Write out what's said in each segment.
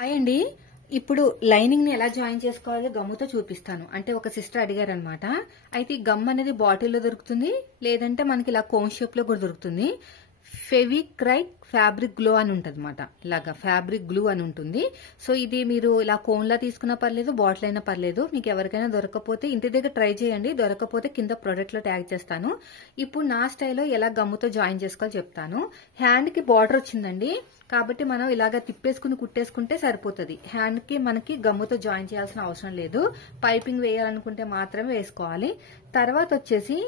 Hi అండి. ఇప్పుడు lining ని ఎలా జాయిన్ చేసుకోవాలో గమ్ముతో చూపిస్తాను. అంటే ఒక సిస్టర్ అడిగారు అనమాట. అయితే ఈ గమ్ అనేది బాటిల్లో దొరుకుతుంది, లేదంటే మనకి ఇలా కోన్ షేప్ లో కూడా దొరుకుతుంది. ఫెవిక్రైక్ ఫ్యాబ్రిక్ గ్లో అని ఉంటుంది అనమాట. ఇలాగా ఫ్యాబ్రిక్ గ్లూ అని ఉంటుంది. సో ఇది మీరు ఇలా కోన్లా తీసుకున్నా పర్లేదు, బాటిల్ అయినా పర్లేదు. మీకు ఎవరికైనా దొరకకపోతే ఇంటి దగ్గర ట్రై చేయండి. దొరకకపోతే కింద ప్రొడక్ట్ లో ట్యాగ్ చేస్తాను. ఇప్పుడు నా స్టైల్లో ఎలా గమ్ముతో జాయిన్ చేసుకోవాలో చెప్తాను. హ్యాండ్ కి బార్డర్ వచ్చిందండి, కాబట్టి మనం ఇలాగా తిప్పేసుకుని కుట్టేసుకుంటే సరిపోతుంది. హ్యాండ్ కి మనకి గమ్ముతో జాయిన్ చేయాల్సిన అవసరం లేదు. పైపింగ్ వేయాలనుకుంటే మాత్రమే వేసుకోవాలి. తర్వాత వచ్చేసి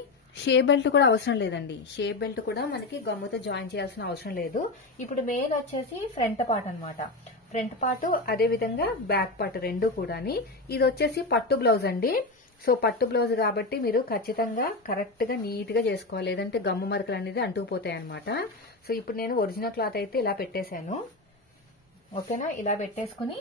షే బెల్ట్ కూడా అవసరం లేదండి. షే బెల్ట్ కూడా మనకి గమ్ముతో జాయిన్ చేయాల్సిన అవసరం లేదు. ఇప్పుడు మెయిన్ వచ్చేసి ఫ్రంట్ పార్ట్ అనమాట. ఫ్రంట్ పార్ట్ అదే విధంగా బ్యాక్ పార్ట్ రెండు కూడాని. ఇది వచ్చేసి పట్టు బ్లౌజ్ అండి. సో పట్టు బ్లౌజ్ కాబట్టి మీరు ఖచ్చితంగా కరెక్ట్ గా నీట్ గా చేసుకోవాలి, లేదంటే గమ్ము మరకలు అనేది అంటుకుపోతాయి అనమాట. సో ఇప్పుడు నేను ఒరిజినల్ క్లాత్ అయితే ఇలా పెట్టేశాను. ఓకేనా? ఇలా పెట్టేసుకుని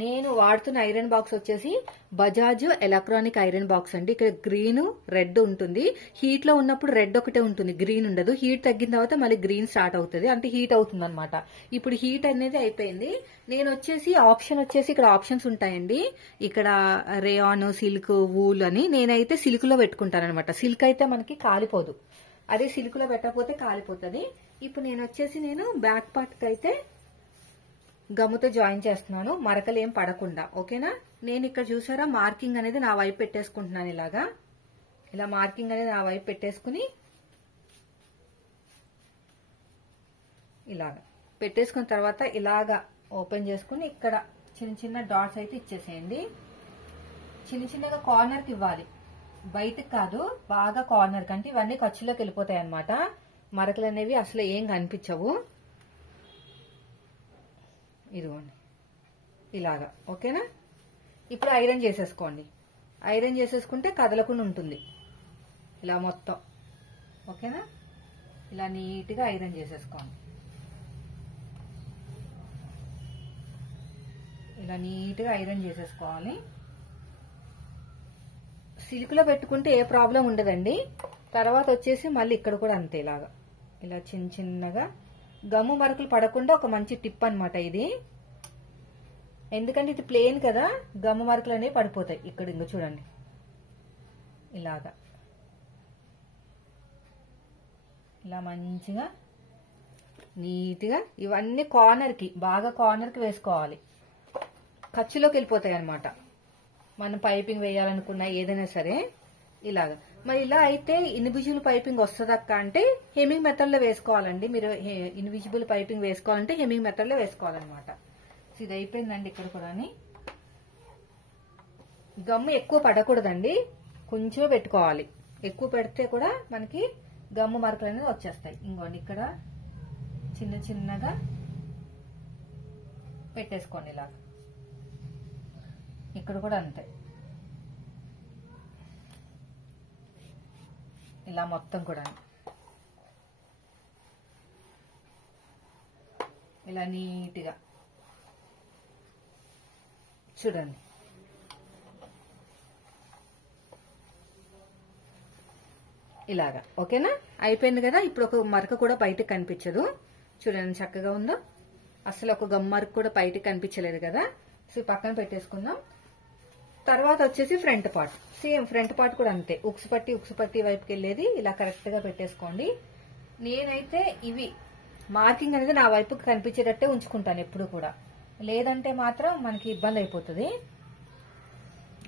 నేను వాడుతున్న ఐరన్ బాక్స్ వచ్చేసి బజాజ్ ఎలక్ట్రానిక్ ఐరన్ బాక్స్ అండి. ఇక్కడ గ్రీన్ రెడ్ ఉంటుంది. హీట్ లో ఉన్నప్పుడు రెడ్ ఒకటే ఉంటుంది, గ్రీన్ ఉండదు. హీట్ తగ్గిన తర్వాత మళ్ళీ గ్రీన్ స్టార్ట్ అవుతుంది, అంటే హీట్ అవుతుంది అనమాట. ఇప్పుడు హీట్ అనేది అయిపోయింది. నేను వచ్చేసి ఆప్షన్ వచ్చేసి ఇక్కడ ఆప్షన్స్ ఉంటాయండి. ఇక్కడ రేయాన్, సిల్క్, వూల్ అని. నేనైతే సిల్క్ లో పెట్టుకుంటాను అనమాట. సిల్క్ అయితే మనకి కాలిపోదు, అదే సిల్క్ లో పెట్టకపోతే కాలిపోతుంది. ఇప్పుడు నేను బ్యాక్ పార్ట్ కి అయితే గమ్ముతో జాయిన్ చేస్తున్నాను, మరకలు ఏం పడకుండా. ఓకేనా? నేను ఇక్కడ చూసారా మార్కింగ్ అనేది నా వైపు పెట్టేసుకుంటున్నాను. ఇలా మార్కింగ్ అనేది నా వైపు పెట్టేసుకుని ఇలాగా పెట్టేసుకున్న తర్వాత ఇలాగా ఓపెన్ చేసుకుని ఇక్కడ చిన్న చిన్న డాట్స్ అయితే ఇచ్చేసేయండి. చిన్న చిన్నగా కార్నర్ కి ఇవ్వాలి, బయటకు కాదు, బాగా కార్నర్ కి. అంటే ఇవన్నీ ఖర్చులోకి వెళ్ళిపోతాయి అనమాట. మరకలు అనేవి అసలు ఏం కనిపించవు. ఇదిగోండి ఇలాగా. ఓకేనా? ఇప్పుడు ఐరన్ చేసేసుకోండి. ఐరన్ చేసేసుకుంటే కదలకుండా ఉంటుంది ఇలా మొత్తం. ఓకేనా? ఇలా నీట్గా ఐరన్ చేసేసుకోండి. ఇలా నీట్గా ఐరన్ చేసేసుకోవాలి. సిల్క్ లో పెట్టుకుంటే ఏ ప్రాబ్లం ఉండదండి. తర్వాత వచ్చేసి మళ్ళీ ఇక్కడ కూడా అంతే, ఇలాగా ఇలా చిన్న చిన్నగా గమ్ము మరకలు పడకుండా ఒక మంచి టిప్ అనమాట ఇది. ఎందుకంటే ఇది ప్లేన్ కదా, గమ్ము మరకలు అనేవి పడిపోతాయి. ఇక్కడ ఇంకో చూడండి ఇలాగా, ఇలా మంచిగా నీట్గా ఇవన్నీ కార్నర్ కి, బాగా కార్నర్ కి వేసుకోవాలి. ఖర్చులోకి వెళ్ళిపోతాయి అనమాట. మనం పైపింగ్ వేయాలనుకున్నా ఏదైనా సరే ఇలాగా. మరి ఇలా అయితే ఇన్విజిబుల్ పైపింగ్ వస్తుంది అక్క అంటే హెమ్మింగ్ మెథడ్ లో వేసుకోవాలండి. మీరు ఇన్విజిబుల్ పైపింగ్ వేసుకోవాలంటే హెమ్మింగ్ మెథడ్ లో వేసుకోవాలన్నమాట. ఇది అయిపోయిందండి. ఇక్కడ కూడా గమ్ము ఎక్కువ పడకూడదండి, కొంచెం పెట్టుకోవాలి. ఎక్కువ పెడితే కూడా మనకి గమ్ము మరకలు అనేది వచ్చేస్తాయి. ఇంకోండి ఇక్కడ చిన్న చిన్నగా పెట్టేసుకోండి ఇలాగా. ఇక్కడ కూడా అంతే, ఇలా మొత్తం కూడా ఇలా నీట్గా చూడండి. ఇలాగా. ఓకేనా? అయిపోయింది కదా. ఇప్పుడు ఒక మరక కూడా బయటకు కనిపించదు. చూడండి చక్కగా ఉందో. అసలు ఒక గమ్ మరక కూడా బయటకు కనిపించలేదు కదా. సో పక్కన పెట్టేసుకుందాం. తర్వాత వచ్చేసి front part. Same front part కూడా అంతే. ఉక్స్ పట్టి వైపుకి వెళ్ళేది ఇలా కరెక్ట్ గా పెట్టేసుకోండి. నేనైతే ఇవి మార్కింగ్ అనేది నా వైపుకి కనిపించేటట్టే ఉంచుకుంటాను ఎప్పుడు కూడా, లేదంటే మాత్రం మనకి ఇబ్బంది అయిపోతుంది.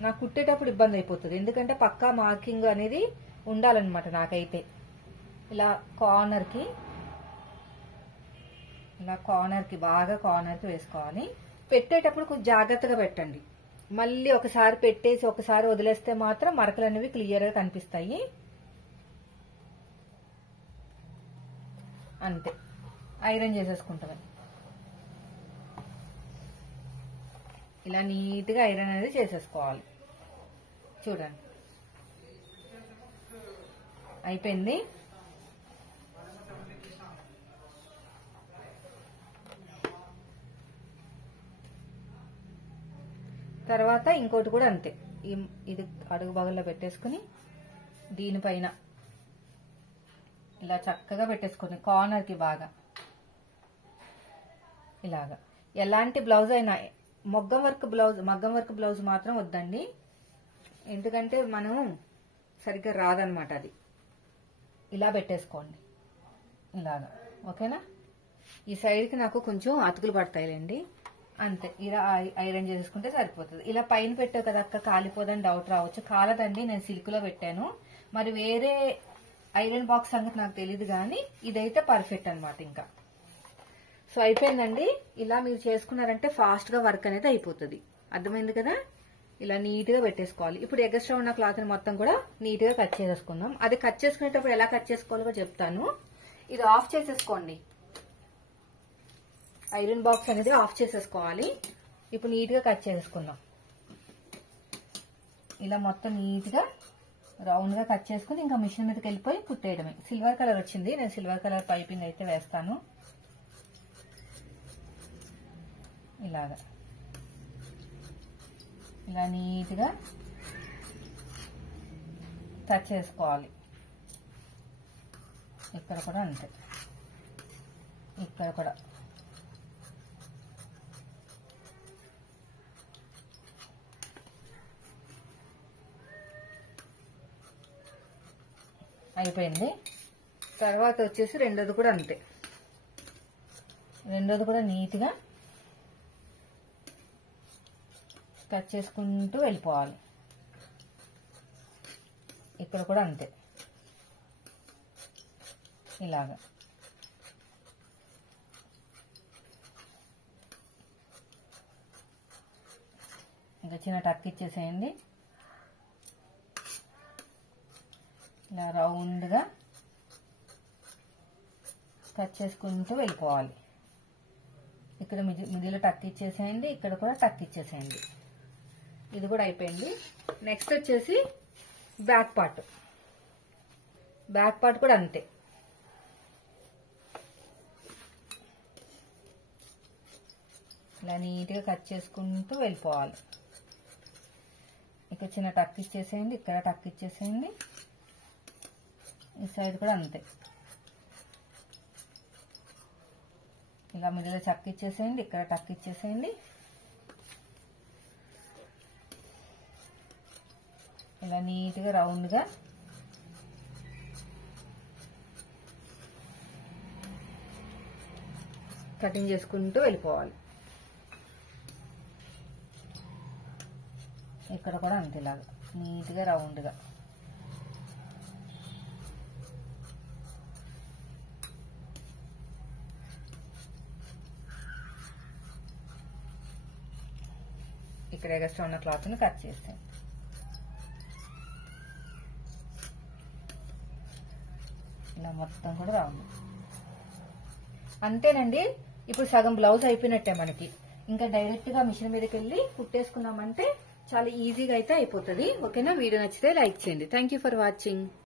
నాకు కుట్టేటప్పుడు ఇబ్బంది అయిపోతుంది, ఎందుకంటే పక్కా మార్కింగ్ అనేది ఉండాలన్నమాట నాకైతే. ఇలా కార్నర్ కి బాగా కార్నర్ కి వేసుకోవాలి. పెట్టేటప్పుడు కొంచెం జాగ్రత్తగా పెట్టండి. మళ్ళీ ఒకసారి పెట్టేసి ఒకసారి వదిలేస్తే మాత్రం మరకలు అనేవి క్లియర్ గా కనిపిస్తాయి. అంతే, ఐరన్ చేసేసుకుంటాం. ఇలా నీట్గా ఐరన్ అనేది చేసేసుకోవాలి. చూడండి అయిపోయింది. తర్వాత ఇంకోటి కూడా అంతే. ఇది అడుగు భాగంలో పెట్టేసుకుని దీనిపైన ఇలా చక్కగా పెట్టేసుకోండి కార్నర్ కి బాగా ఇలాగా. ఎలాంటి బ్లౌజ్ అయినా మగ్గం వర్క్ బ్లౌజ్ మాత్రం వద్దండి, ఎందుకంటే మనం సరిగ్గా రాదనమాట. అది ఇలా పెట్టేసుకోండి, ఇలాగా. ఓకేనా? ఈ సైడ్కి నాకు కొంచెం అతుకులు పడతాయిలేండి, అంతే. ఇలా ఐరన్ చేసుకుంటే సరిపోతుంది. ఇలా పైన పెట్టావు కదా అక్క, కాలిపోదని డౌట్ రావచ్చు. కాలదండి, నేను సిల్క్ లో పెట్టాను. మరి వేరే ఐరన్ బాక్స్ సంగతి నాకు తెలియదు, కానీ ఇదైతే పర్ఫెక్ట్ అనమాట. ఇంకా సో అయిపోయిందండి. ఇలా మీరు చేసుకున్నారంటే ఫాస్ట్ గా వర్క్ అనేది అయిపోతుంది. అర్థమైంది కదా? ఇలా నీట్ గా పెట్టేసుకోవాలి. ఇప్పుడు ఎగస్ట్రా ఉన్న క్లాత్ ని మొత్తం కూడా నీట్ గా కట్ చేసేసుకుందాం. అది కట్ చేసుకునేటప్పుడు ఎలా కట్ చేసుకోవాలో చెప్తాను. ఇది ఆఫ్ చేసేసుకోండి, ఐరన్ బాక్స్ అనేది ఆఫ్ చేసేసుకోవాలి. ఇప్పుడు నీట్ గా కట్ చేసుకుందాం. ఇలా మొత్తం నీట్ గా రౌండ్ గా కట్ చేసుకుని ఇంకా మిషన్ మీదకి వెళ్ళిపోయి కుట్టేయడమే. సిల్వర్ కలర్ వచ్చింది, నేను సిల్వర్ కలర్ పైపింగ్ అయితే వేస్తాను. ఇలాగా ఇలా నీట్ గా కట్ చేసుకోవాలి. ఇక్కడ కూడా అంతే, ఇక్కడ కూడా. అయిపోయింది. తర్వాత వచ్చేసి రెండోది కూడా అంతే, రెండోది కూడా నీట్గా కట్ చేసుకుంటూ వెళ్ళిపోవాలి. ఇక్కడ కూడా అంతే, ఇలాగా. ఇంకా చిన్న టక్ ఇచ్చేసేయండి. ఇలా రౌండ్గా కట్ చేసుకుంటూ వెళ్ళిపోవాలి. ఇక్కడ మిడిలో టక్ ఇచ్చేసేయండి, ఇక్కడ కూడా టక్ ఇచ్చేసేయండి. ఇది కూడా అయిపోయింది. నెక్స్ట్ వచ్చేసి బ్యాక్ పార్ట్. బ్యాక్ పార్ట్ కూడా అంతే. ఇలా నీట్గా కట్ చేసుకుంటూ వెళ్ళిపోవాలి. ఇక్కడ చిన్న టక్ ఇచ్చేసేయండి, ఇక్కడ టక్ ఇచ్చేసేయండి. ఈ సైడ్ కూడా అంతే. ఇలా మిడిలో చక్ ఇచ్చేసేయండి, ఇక్కడ టక్ ఇచ్చేసేయండి. ఇలా నీట్గా రౌండ్గా కటింగ్ చేసుకుంటూ వెళ్ళిపోవాలి. ఇక్కడ కూడా అంతే, ఇలాగా నీట్గా రౌండ్గా. ఇక్కడ ఎగస్ట్రా ఉన్న క్లాత్ ని కట్ చేస్తాను. ఇలా మొత్తం కూడా రౌండ్. అంతేనండి. ఇప్పుడు సగం బ్లౌజ్ అయిపోయినట్టే మనకి. ఇంకా డైరెక్ట్ గా మిషన్ మీదకి వెళ్ళి కుట్టేసుకున్నామంటే చాలా ఈజీగా అయితే అయిపోతుంది. ఓకేనా? వీడియో నచ్చితే లైక్ చేయండి. Thank you for watching.